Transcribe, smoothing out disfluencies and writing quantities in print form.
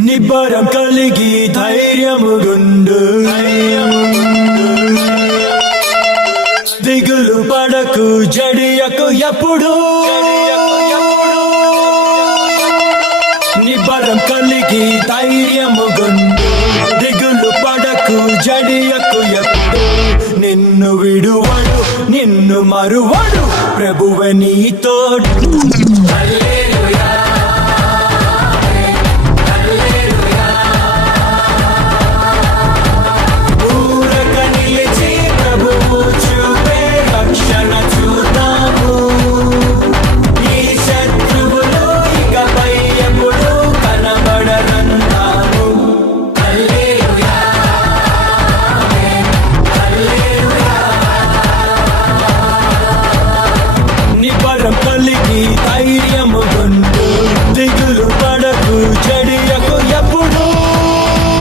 నిబ్బరం కలిగి ధైర్యముగుండు దిగులు పడకు జడియకు ఎప్పుడు నిబ్బరం కలిగి ధైర్యముగుండు దిగులు పడకు జడియకు ఎప్పుడు నిన్ను విడువడు నిన్ను మరువడు ప్రభువే నీ తోడు కలిగి ధైర్యముగుండు దిగులు పడకు